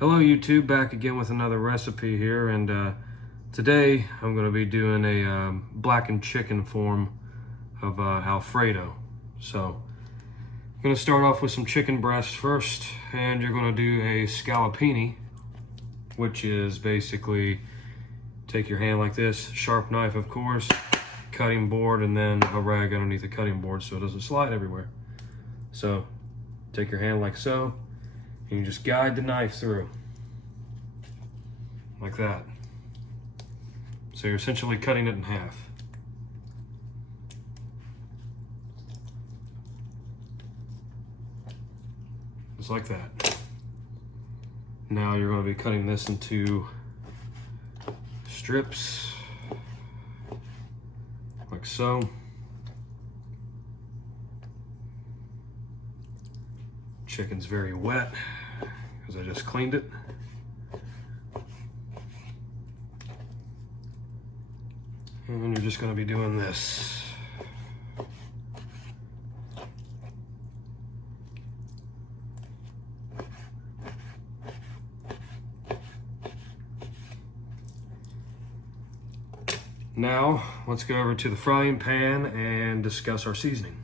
Hello YouTube, back again with another recipe here, and today I'm going to be doing a blackened chicken form of Alfredo. So I'm going to start off with some chicken breast first, and you're going to do a scallopini, which is basically take your hand like this, sharp knife of course, cutting board, and then a rag underneath the cutting board so it doesn't slide everywhere. So take your hand like so, and you just guide the knife through. Like that. So you're essentially cutting it in half. Just like that. Now you're going to be cutting this into strips, like so. Chicken's very wet because I just cleaned it. And you're just going to be doing this. Now, let's go over to the frying pan and discuss our seasoning.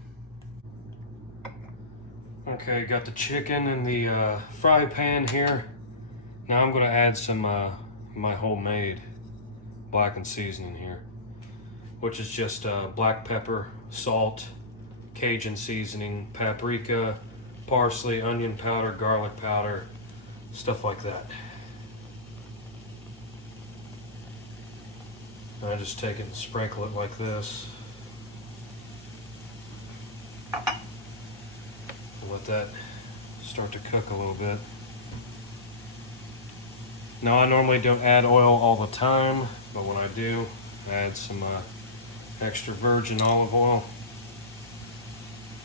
Okay, got the chicken in the fry pan here. Now I'm going to add some my homemade blackened seasoning here, which is just black pepper, salt, Cajun seasoning, paprika, parsley, onion powder, garlic powder, stuff like that. And I just take it and sprinkle it like this. Let that start to cook a little bit. Now I normally don't add oil all the time, but when I do, I add some extra virgin olive oil.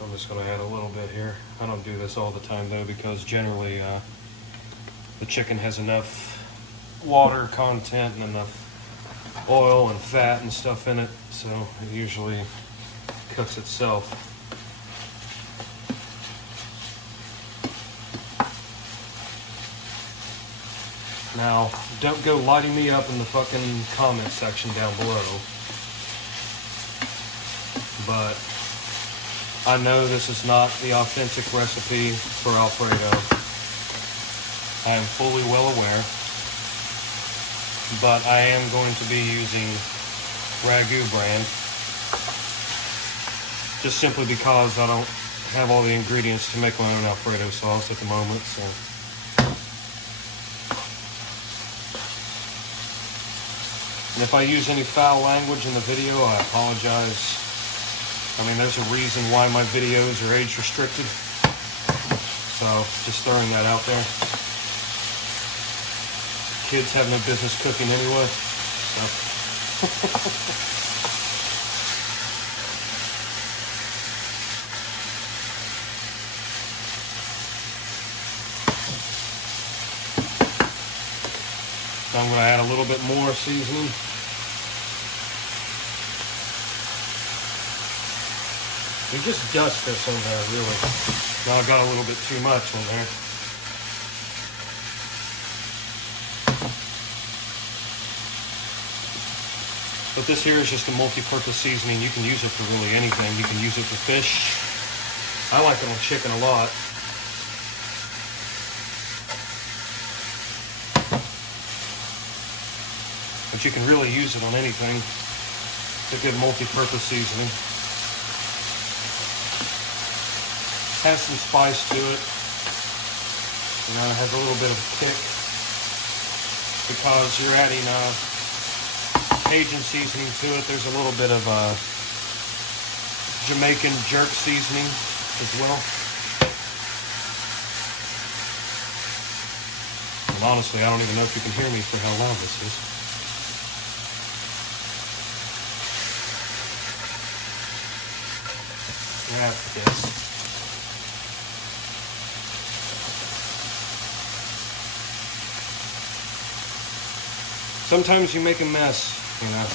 I'm just going to add a little bit here. I don't do this all the time though, because generally the chicken has enough water content and enough oil and fat and stuff in it, so it usually cooks itself. Now, don't go lighting me up in the fucking comment section down below. But I know this is not the authentic recipe for Alfredo. I am fully well aware. But I am going to be using Ragu brand. Just simply because I don't have all the ingredients to make my own Alfredo sauce at the moment, so. And if I use any foul language in the video, I apologize. I mean, there's a reason why my videos are age restricted. So, just throwing that out there. Kids have no business cooking anyway. So. So I'm going to add a little bit more seasoning. We just dust this in there, really. Now I got a little bit too much in there. But this here is just a multi-purpose seasoning. You can use it for really anything. You can use it for fish. I like it on chicken a lot. But you can really use it on anything. It's a good multi-purpose seasoning. Has some spice to it. You know, it has a little bit of a kick because you're adding Cajun seasoning to it. There's a little bit of Jamaican jerk seasoning as well. And honestly, I don't even know if you can hear me for how loud this is. Yes. Sometimes you make a mess, you know.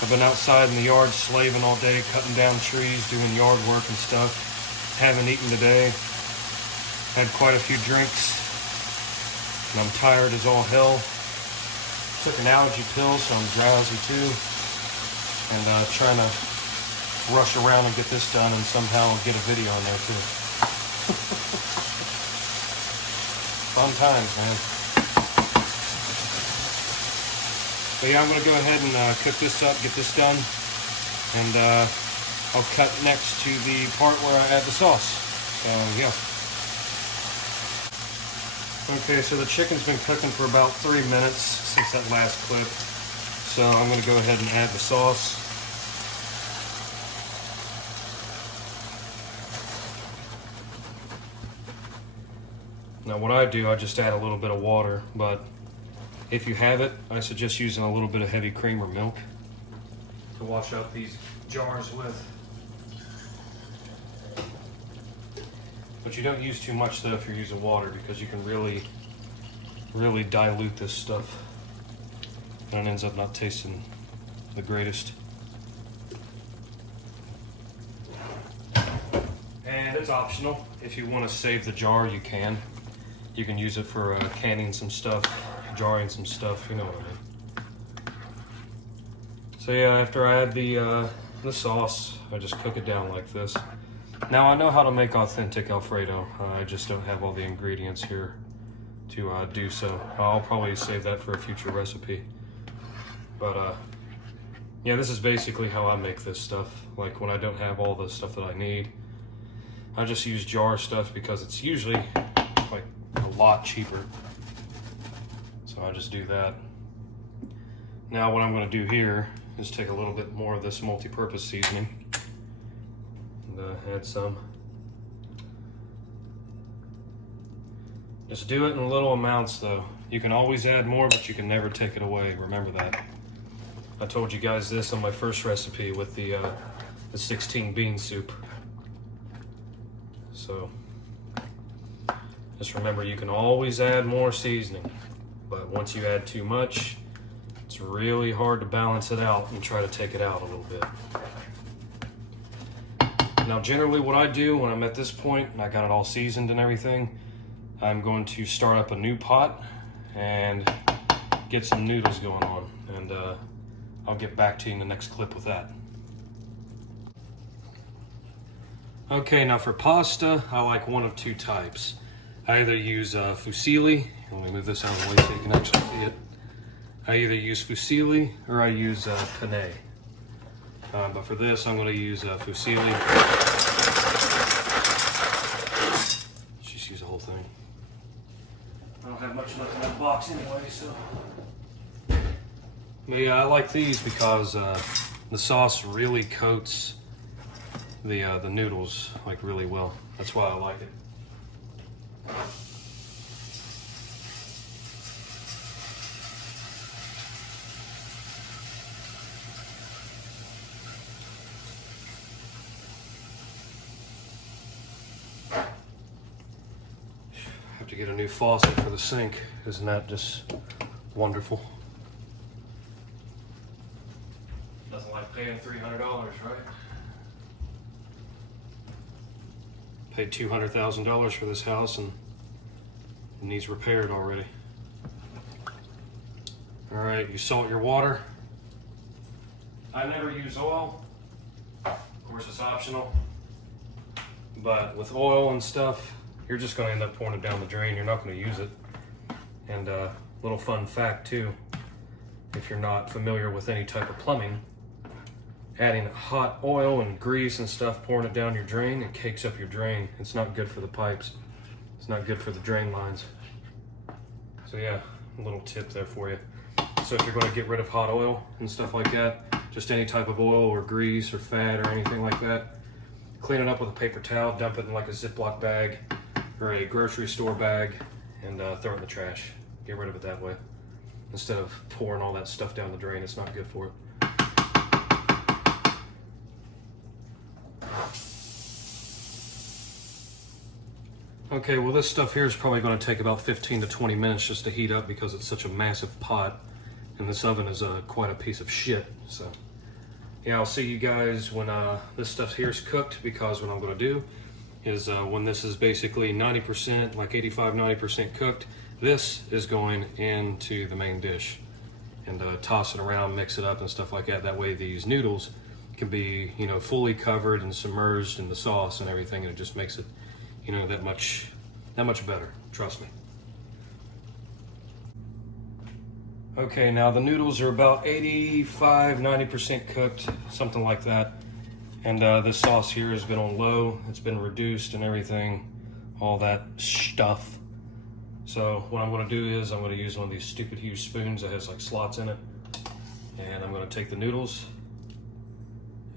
I've been outside in the yard slaving all day, cutting down trees, doing yard work and stuff. Haven't eaten today. Had quite a few drinks, and I'm tired as all hell. Took an allergy pill, so I'm drowsy too. And trying to rush around and get this done and somehow get a video in there too. Fun times, man. But yeah, I'm gonna go ahead and cook this up, get this done, and I'll cut next to the part where I add the sauce. So yeah. Okay, so the chicken's been cooking for about 3 minutes since that last clip. So I'm gonna go ahead and add the sauce. Now what I do, I just add a little bit of water, but if you have it, I suggest using a little bit of heavy cream or milk to wash out these jars with. But you don't use too much though if you're using water, because you can really dilute this stuff and it ends up not tasting the greatest. And it's optional. If you want to save the jar, you can. You can use it for canning some stuff, jarring some stuff, you know what I mean. So yeah, after I add the sauce, I just cook it down like this. Now I know how to make authentic Alfredo. I just don't have all the ingredients here to do so. I'll probably save that for a future recipe. But yeah, this is basically how I make this stuff. Like when I don't have all the stuff that I need, I just use jar stuff because it's usually like a lot cheaper. So I just do that. Now what I'm going to do here is take a little bit more of this multi-purpose seasoning and add some. Just do it in little amounts though. You can always add more, but you can never take it away. Remember that. I told you guys this on my first recipe with the 16 bean soup. So just remember, you can always add more seasoning, but once you add too much, it's really hard to balance it out and try to take it out a little bit. Now generally what I do when I'm at this point and I got it all seasoned and everything, I'm going to start up a new pot and get some noodles going on, and I'll get back to you in the next clip with that. Okay, now for pasta, I like one of two types. I either use fusilli. Let me move this out of the way so you can actually see it. I either use fusilli or I use penne. But for this, I'm going to use fusilli. Just use the whole thing. I don't have much left in that box anyway, so. But yeah, I like these because the sauce really coats the noodles like really well. That's why I like it. Have to get a new faucet for the sink. Isn't that just wonderful? Nothing like paying $300, right? Paid $200,000 for this house and it needs repaired already. All right, you salt your water. I never use oil. Of course, it's optional. But with oil and stuff, you're just going to end up pouring it down the drain. You're not going to use it. And little fun fact too, if you're not familiar with any type of plumbing, adding hot oil and grease and stuff, pouring it down your drain, it cakes up your drain. It's not good for the pipes. It's not good for the drain lines. So yeah, a little tip there for you. So if you're going to get rid of hot oil and stuff like that, just any type of oil or grease or fat or anything like that, clean it up with a paper towel, dump it in like a Ziploc bag or a grocery store bag, and throw it in the trash. Get rid of it that way. Instead of pouring all that stuff down the drain, it's not good for it. Okay, well this stuff here is probably going to take about 15 to 20 minutes just to heat up because it's such a massive pot, and this oven is quite a piece of shit. So yeah, I'll see you guys when this stuff here is cooked, because what I'm going to do is when this is basically 90%, like 85, 90% cooked, this is going into the main dish. And toss it around, mix it up and stuff like that. That way these noodles can be, you know, fully covered and submerged in the sauce and everything, and it just makes it, you know, that much better, trust me. Okay, now the noodles are about 85, 90% cooked, something like that. And this sauce here has been on low, it's been reduced and everything, all that stuff. So what I'm going to do is I'm going to use one of these stupid huge spoons that has like slots in it, and I'm going to take the noodles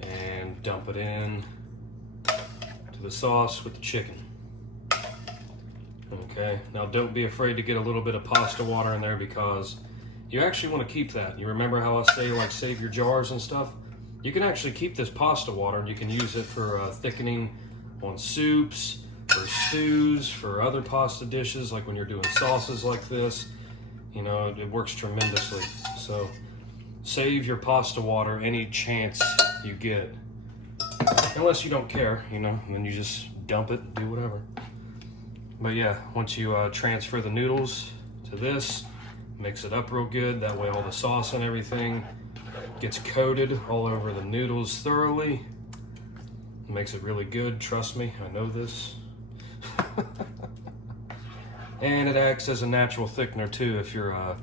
and dump it in to the sauce with the chicken. Okay, now don't be afraid to get a little bit of pasta water in there, because you actually want to keep that. You remember how I say like save your jars and stuff? You can actually keep this pasta water and you can use it for thickening on soups, for stews, for other pasta dishes, like when you're doing sauces like this. You know, it works tremendously. So save your pasta water any chance you get. Unless you don't care, you know, and then you just dump it, do whatever. But yeah, once you transfer the noodles to this, mix it up real good. That way all the sauce and everything gets coated all over the noodles thoroughly. It makes it really good, trust me, I know this. And it acts as a natural thickener too. If your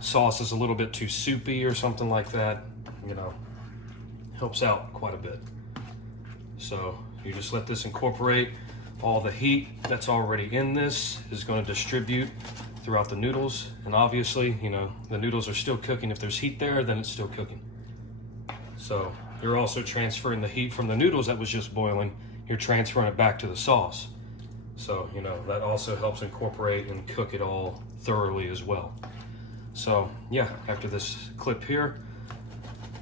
sauce is a little bit too soupy or something like that, you know, helps out quite a bit. So you just let this incorporate. All the heat that's already in this is going to distribute throughout the noodles, and obviously, you know, the noodles are still cooking. If there's heat there, then it's still cooking. So you're also transferring the heat from the noodles that was just boiling, you're transferring it back to the sauce. So, you know, that also helps incorporate and cook it all thoroughly as well. So, yeah, after this clip here,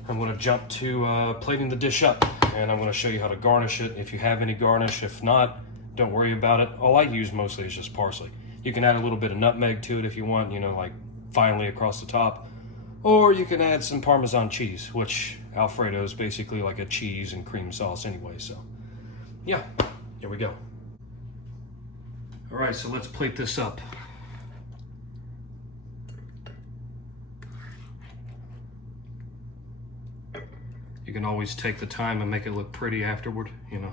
I'm going to jump to plating the dish up, and I'm going to show you how to garnish it. If you have any garnish, if not, don't worry about it. All I use mostly is just parsley. You can add a little bit of nutmeg to it if you want, you know, like finely across the top. Or you can add some Parmesan cheese, which Alfredo is basically like a cheese and cream sauce anyway. So, yeah, here we go. All right, so let's plate this up. You can always take the time and make it look pretty afterward, you know.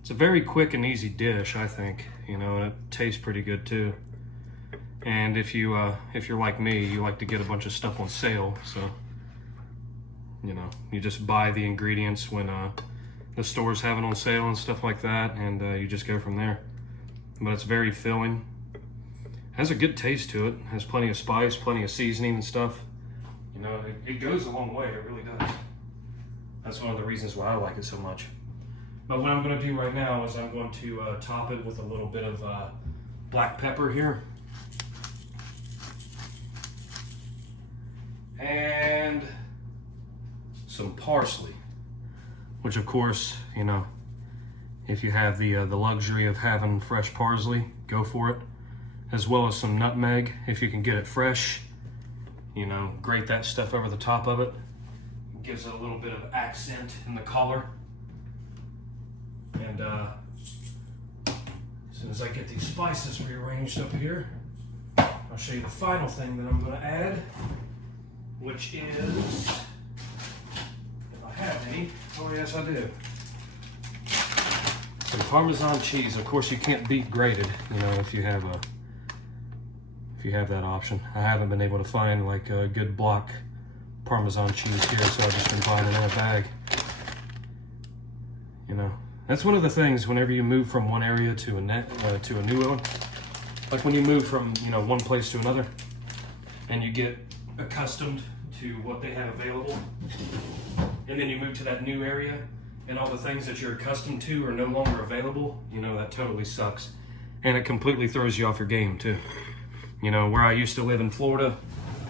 It's a very quick and easy dish, I think, you know, and it tastes pretty good too. And if you're like me, you like to get a bunch of stuff on sale, so, you know, you just buy the ingredients when the stores have it on sale and stuff like that, and you just go from there. But it's very filling. Has a good taste to it. Has plenty of spice, plenty of seasoning and stuff. You know, it goes a long way, it really does. That's one of the reasons why I like it so much. But what I'm going to do right now is I'm going to top it with a little bit of black pepper here. And some parsley. Which, of course, you know, if you have the luxury of having fresh parsley, go for it. As well as some nutmeg, if you can get it fresh. You know, grate that stuff over the top of it. It gives it a little bit of accent in the color. And as soon as I get these spices rearranged up here, I'll show you the final thing that I'm going to add, which is, if I have any, oh yes I do, some Parmesan cheese. Of course you can't beat grated, you know, if you have that option. I haven't been able to find like a good block Parmesan cheese here, so I've just been buying it in a bag. You know, that's one of the things whenever you move from one area to a new one, like when you move from, you know, one place to another, and you get accustomed to what they have available, and then you move to that new area, and all the things that you're accustomed to are no longer available, you know, that totally sucks. And it completely throws you off your game too. You know, where I used to live in Florida,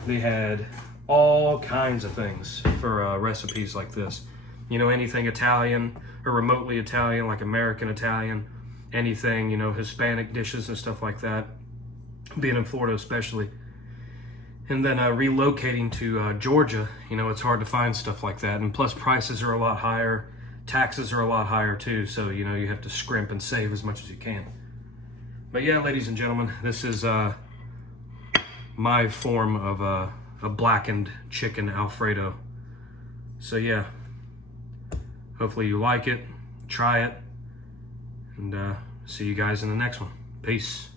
they had all kinds of things for recipes like this. You know, anything Italian or remotely Italian, like American Italian, anything, you know, Hispanic dishes and stuff like that, being in Florida especially. And then relocating to Georgia, you know, it's hard to find stuff like that. And plus prices are a lot higher. Taxes are a lot higher too. So, you know, you have to scrimp and save as much as you can. But yeah, ladies and gentlemen, this is my form of a blackened chicken Alfredo. So yeah, hopefully you like it, try it, and see you guys in the next one. Peace.